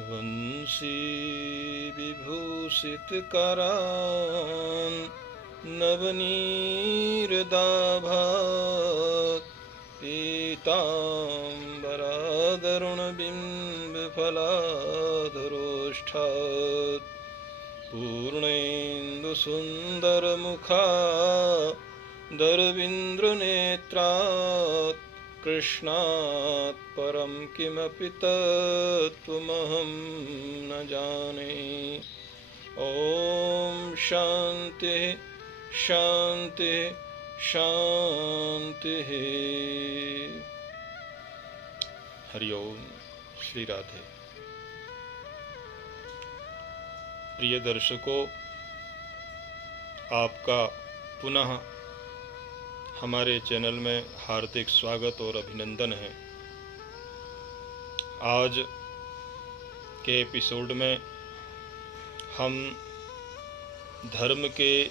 वंशी विभूषितकरान् नवनीरदाभात् पीताम्बरादरुणबिम्बफलाधरोष्ठात् पूर्णेन्दुसुन्दरमुखादरविन्द्रनेत्रात् कृष्णात् परं किमपि तत्त्वमहं न जाने। ॐ शान्तिः शान्तिः शान्तिः। हरि ओम। श्री राधे। प्रिय दर्शकों, आपका पुनः हमारे चैनल में हार्दिक स्वागत और अभिनंदन है। आज के एपिसोड में हम धर्म के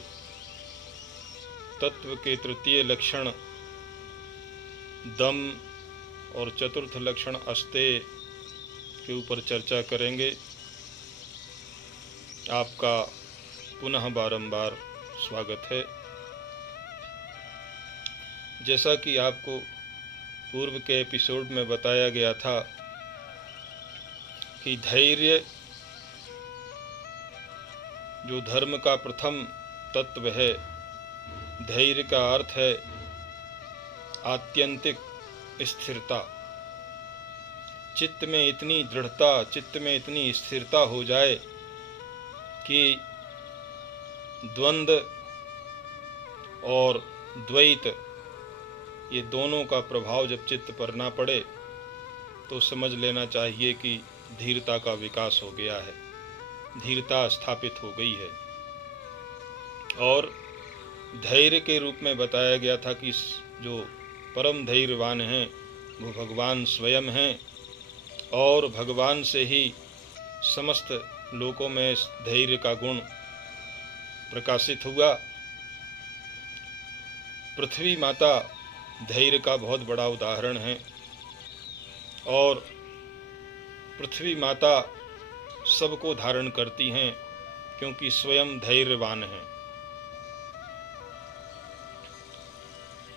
तत्व के तृतीय लक्षण दम और चतुर्थ लक्षण अस्तेय के ऊपर चर्चा करेंगे। आपका पुनः बारंबार स्वागत है। जैसा कि आपको पूर्व के एपिसोड में बताया गया था कि धैर्य जो धर्म का प्रथम तत्व है, धैर्य का अर्थ है आत्यंतिक स्थिरता। चित्त में इतनी दृढ़ता, चित्त में इतनी स्थिरता हो जाए कि द्वंद्व और द्वैत ये दोनों का प्रभाव जब चित्त पर ना पड़े तो समझ लेना चाहिए कि धीरता का विकास हो गया है, धीरता स्थापित हो गई है। और धैर्य के रूप में बताया गया था कि जो परम धैर्यवान हैं वो भगवान स्वयं हैं और भगवान से ही समस्त लोकों में धैर्य का गुण प्रकाशित हुआ। पृथ्वी माता धैर्य का बहुत बड़ा उदाहरण है और पृथ्वी माता सबको धारण करती हैं क्योंकि स्वयं धैर्यवान हैं।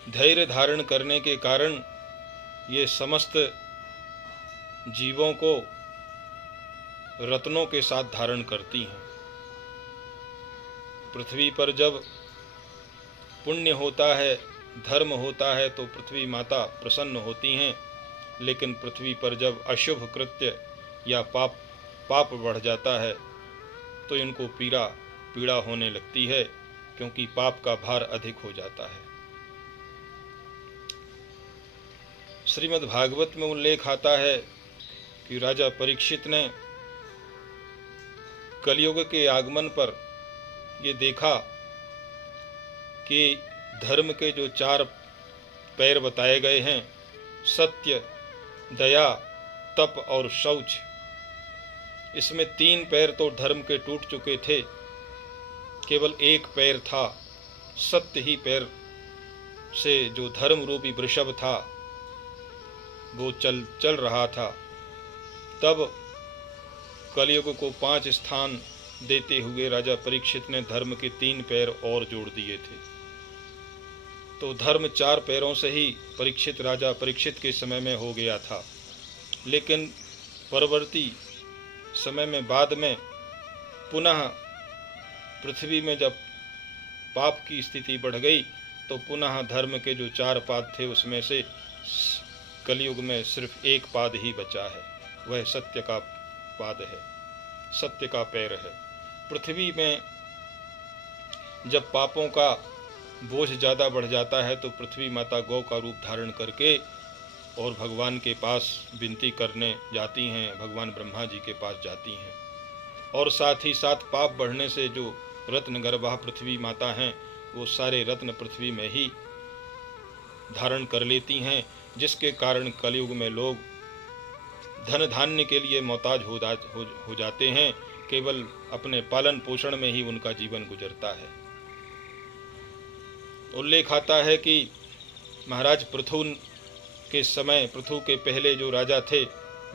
धैर्य धारण करने के कारण ये समस्त जीवों को रत्नों के साथ धारण करती हैं। पृथ्वी पर जब पुण्य होता है, धर्म होता है तो पृथ्वी माता प्रसन्न होती हैं, लेकिन पृथ्वी पर जब अशुभ कृत्य या पाप बढ़ जाता है तो इनको पीड़ा होने लगती है क्योंकि पाप का भार अधिक हो जाता है। श्रीमद् भागवत में उल्लेख आता है कि राजा परीक्षित ने कलयुग के आगमन पर ये देखा कि धर्म के जो 4 पैर बताए गए हैं, सत्य, दया, तप और शौच, इसमें 3 पैर तो धर्म के टूट चुके थे, केवल 1 पैर था। सत्य ही पैर से जो धर्म रूपी वृषभ था वो चल रहा था। तब कलयुग को 5 स्थान देते हुए राजा परीक्षित ने धर्म के 3 पैर और जोड़ दिए थे। तो धर्म 4 पैरों से ही राजा परीक्षित के समय में हो गया था, लेकिन परवर्ती समय में बाद में पुनः पृथ्वी में जब पाप की स्थिति बढ़ गई तो पुनः धर्म के जो 4 पाद थे उसमें से कलयुग में सिर्फ 1 पाद ही बचा है, वह सत्य का पाद है, सत्य का पैर है। पृथ्वी में जब पापों का बोझ ज़्यादा बढ़ जाता है तो पृथ्वी माता गौ का रूप धारण करके और भगवान के पास विनती करने जाती हैं, भगवान ब्रह्मा जी के पास जाती हैं। और साथ ही साथ पाप बढ़ने से जो रत्न गर्भा पृथ्वी माता हैं वो सारे रत्न पृथ्वी में ही धारण कर लेती हैं, जिसके कारण कलयुग में लोग धन धान्य के लिए मोहताज हो जाते हैं, केवल अपने पालन पोषण में ही उनका जीवन गुजरता है। उल्लेख आता है कि महाराज पृथु के समय, पृथु के पहले जो राजा थे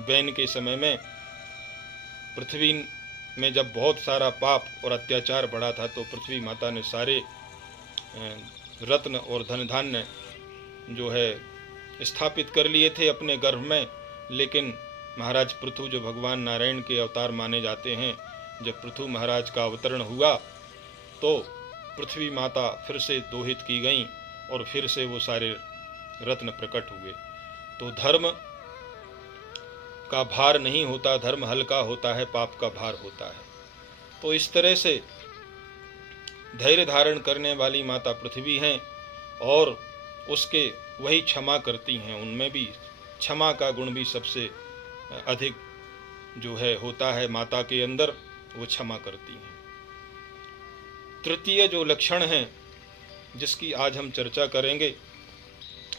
बैन के समय में, पृथ्वी में जब बहुत सारा पाप और अत्याचार बढ़ा था तो पृथ्वी माता ने सारे रत्न और धन धान्य जो है स्थापित कर लिए थे अपने गर्भ में। लेकिन महाराज पृथु जो भगवान नारायण के अवतार माने जाते हैं, जब पृथु महाराज का अवतरण हुआ तो पृथ्वी माता फिर से दोहित की गईं और फिर से वो सारे रत्न प्रकट हुए। तो धर्म का भार नहीं होता, धर्म हल्का होता है, पाप का भार होता है। तो इस तरह से धैर्य धारण करने वाली माता पृथ्वी हैं और उसके वही क्षमा करती हैं। उनमें भी क्षमा का गुण भी सबसे अधिक जो है होता है माता के अंदर, वो क्षमा करती हैं। तृतीय जो लक्षण है जिसकी आज हम चर्चा करेंगे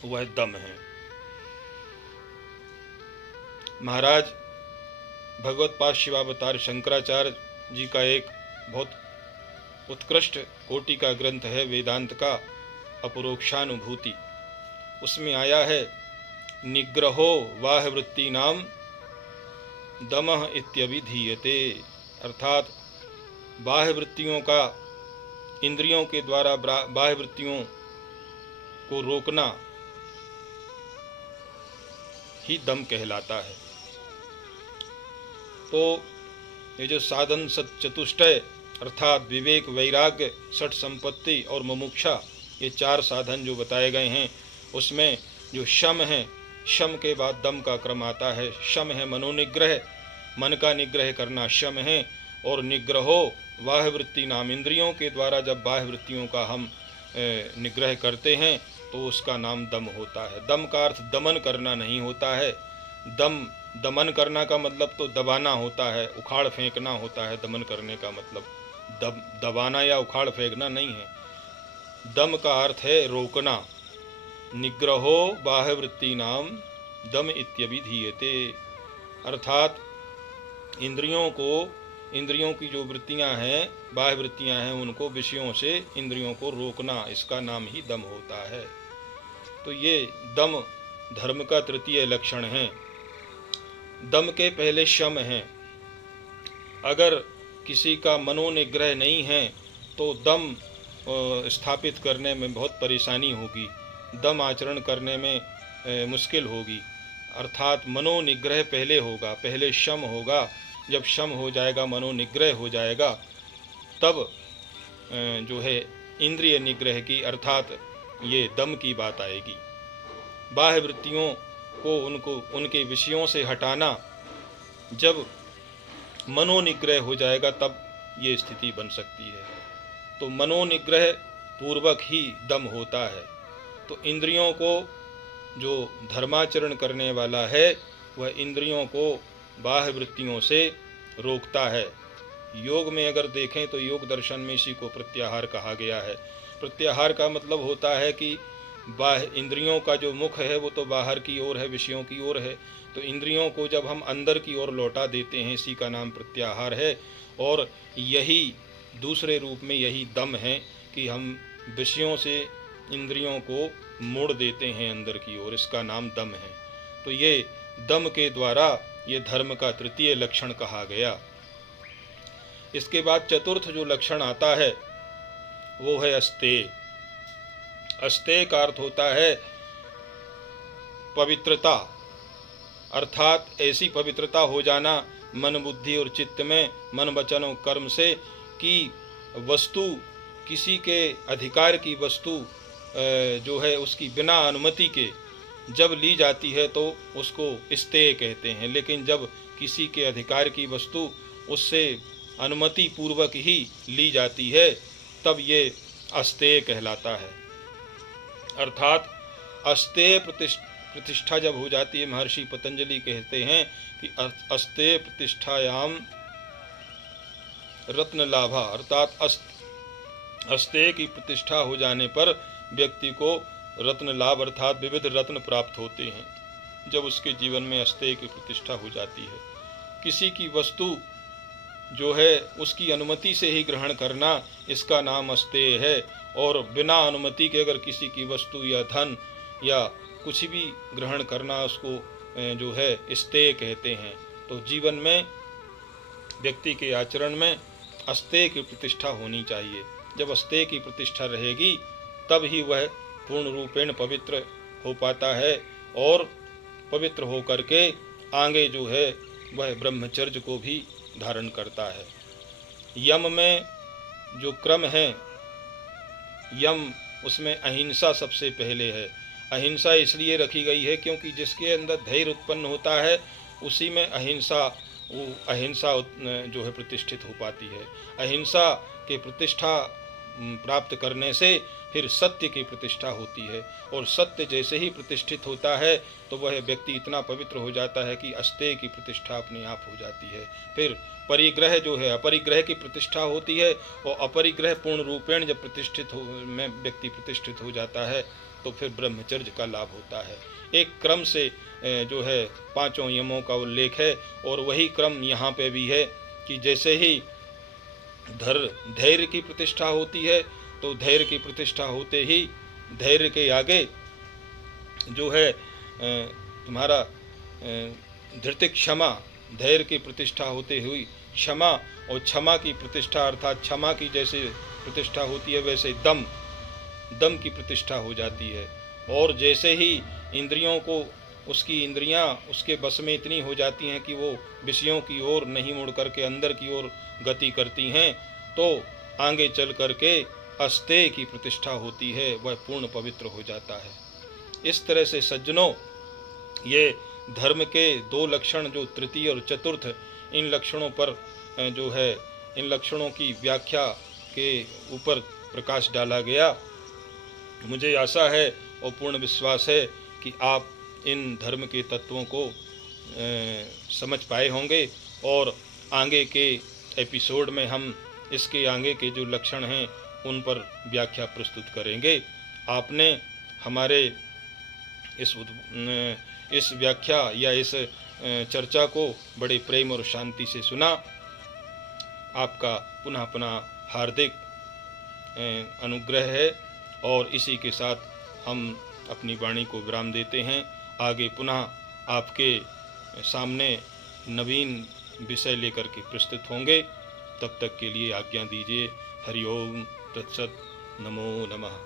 वह दम है। महाराज भगवत पाद शिवावतार शंकराचार्य जी का एक बहुत उत्कृष्ट कोटि का ग्रंथ है वेदांत का अपरोक्षानुभूति। उसमें आया है निग्रहो बाह्यवृत्ति नाम दमः इत्यभिधीयते, अर्थात बाह्य वृत्तियों का, इंद्रियों के द्वारा बाह्य वृत्तियों को रोकना ही दम कहलाता है। तो ये जो साधन चतुष्टय अर्थात विवेक, वैराग्य, षट संपत्ति और मुमुक्षा, ये चार साधन जो बताए गए हैं, उसमें जो शम है, शम के बाद दम का क्रम आता है। शम है मनोनिग्रह, मन का निग्रह करना शम है। और निग्रहो बाह्य वृत्ति नाम, इंद्रियों के द्वारा जब बाह्य वृत्तियों का हम निग्रह करते हैं तो उसका नाम दम होता है। दम का अर्थ दमन करना नहीं होता है। दमन करना का मतलब तो दबाना होता है, उखाड़ फेंकना होता है। दमन करने का मतलब दबाना या उखाड़ फेंकना नहीं है। दम का अर्थ है रोकना। निग्रहो बाह्य वृत्ति नाम दम इत्यभिधीयते, अर्थात इंद्रियों की जो वृत्तियां हैं, बाह्य वृत्तियां हैं, उनको विषयों से इंद्रियों को रोकना, इसका नाम ही दम होता है। तो ये दम धर्म का तृतीय लक्षण है। दम के पहले शम है। अगर किसी का मनोनिग्रह नहीं है तो दम स्थापित करने में बहुत परेशानी होगी, दम आचरण करने में मुश्किल होगी। अर्थात मनोनिग्रह पहले होगा, पहले शम होगा। जब शम हो जाएगा, मनोनिग्रह हो जाएगा, तब जो है इंद्रिय निग्रह की अर्थात ये दम की बात आएगी। बाह्य वृत्तियों को उनके विषयों से हटाना, जब मनोनिग्रह हो जाएगा तब ये स्थिति बन सकती है। तो मनोनिग्रह पूर्वक ही दम होता है। तो इंद्रियों को जो धर्माचरण करने वाला है वह इंद्रियों को बाह्य वृत्तियों से रोकता है। योग में अगर देखें तो योग दर्शन में इसी को प्रत्याहार कहा गया है। प्रत्याहार का मतलब होता है कि बाह्य इंद्रियों का जो मुख है वो तो बाहर की ओर है, विषयों की ओर है। तो इंद्रियों को जब हम अंदर की ओर लौटा देते हैं, इसी का नाम प्रत्याहार है। और यही दूसरे रूप में यही दम है कि हम विषयों से इंद्रियों को मोड़ देते हैं अंदर की ओर, इसका नाम दम है। तो ये दम के द्वारा ये धर्म का तृतीय लक्षण कहा गया। इसके बाद चतुर्थ जो लक्षण आता है वो है अस्तेय। अस्तेय का अर्थ होता है पवित्रता, अर्थात ऐसी पवित्रता हो जाना मन, बुद्धि और चित्त में, मन, वचन और कर्म से कि वस्तु, किसी के अधिकार की वस्तु जो है उसकी बिना अनुमति के जब ली जाती है तो उसको अस्तेय कहते हैं। लेकिन जब किसी के अधिकार की वस्तु उससे अनुमति पूर्वक ही ली जाती है तब ये अस्तेय कहलाता है। अर्थात अस्तेय प्रतिष्ठा जब हो जाती है, महर्षि पतंजलि कहते हैं कि अस्तेय प्रतिष्ठायाम रत्न लाभा, अर्थात अस्तेय की प्रतिष्ठा हो जाने पर व्यक्ति को रत्न लाभ अर्थात विविध रत्न प्राप्त होते हैं। जब उसके जीवन में अस्तेय की प्रतिष्ठा हो जाती है, किसी की वस्तु जो है उसकी अनुमति से ही ग्रहण करना, इसका नाम अस्तेय है। और बिना अनुमति के अगर किसी की वस्तु या धन या कुछ भी ग्रहण करना, उसको जो है स्तेय कहते हैं। तो जीवन में व्यक्ति के आचरण में अस्तेय की प्रतिष्ठा होनी चाहिए। जब अस्तेय की प्रतिष्ठा रहेगी तब ही वह पूर्ण रूपेण पवित्र हो पाता है और पवित्र हो करके आगे जो है वह ब्रह्मचर्य को भी धारण करता है। यम में जो क्रम है, यम उसमें अहिंसा सबसे पहले है। अहिंसा इसलिए रखी गई है क्योंकि जिसके अंदर धैर्य उत्पन्न होता है उसी में अहिंसा जो है प्रतिष्ठित हो पाती है। अहिंसा के प्रतिष्ठा प्राप्त करने से फिर सत्य की प्रतिष्ठा होती है और सत्य जैसे ही प्रतिष्ठित होता है तो वह व्यक्ति इतना पवित्र हो जाता है कि अस्तेय की प्रतिष्ठा अपने आप हो जाती है। फिर परिग्रह जो है, अपरिग्रह की प्रतिष्ठा होती है और अपरिग्रह पूर्ण रूपेण जब व्यक्ति प्रतिष्ठित हो जाता है तो फिर ब्रह्मचर्य का लाभ होता है। एक क्रम से जो है पांचों यमों का उल्लेख है और वही क्रम यहाँ पे भी है कि जैसे ही धैर्य की प्रतिष्ठा होती है तो धैर्य की प्रतिष्ठा होते ही धैर्य के आगे जो है तुम्हारा धृतिक क्षमा, धैर्य की प्रतिष्ठा होते हुई क्षमा, और क्षमा की प्रतिष्ठा अर्थात क्षमा की जैसे प्रतिष्ठा होती है वैसे दम की प्रतिष्ठा हो जाती है। और जैसे ही इंद्रियों को इंद्रियां उसके बस में इतनी हो जाती हैं कि वो विषयों की ओर नहीं मुड़ करके अंदर की ओर गति करती हैं तो आगे चल करके अस्तेय की प्रतिष्ठा होती है, वह पूर्ण पवित्र हो जाता है। इस तरह से सज्जनों, ये धर्म के दो लक्षण जो तृतीय और चतुर्थ, इन लक्षणों पर जो है इन लक्षणों की व्याख्या के ऊपर प्रकाश डाला गया। मुझे आशा है और पूर्ण विश्वास है कि आप इन धर्म के तत्वों को समझ पाए होंगे और आगे के एपिसोड में हम इसके आगे के जो लक्षण हैं उन पर व्याख्या प्रस्तुत करेंगे। आपने हमारे इस व्याख्या या इस चर्चा को बड़े प्रेम और शांति से सुना। आपका पुनः हार्दिक अनुग्रह है और इसी के साथ हम अपनी वाणी को विराम देते हैं। आगे पुनः आपके सामने नवीन विषय लेकर के प्रस्तुत होंगे। तब तक के लिए आज्ञा दीजिए। हरि ओम तत्सत। नमो नमः।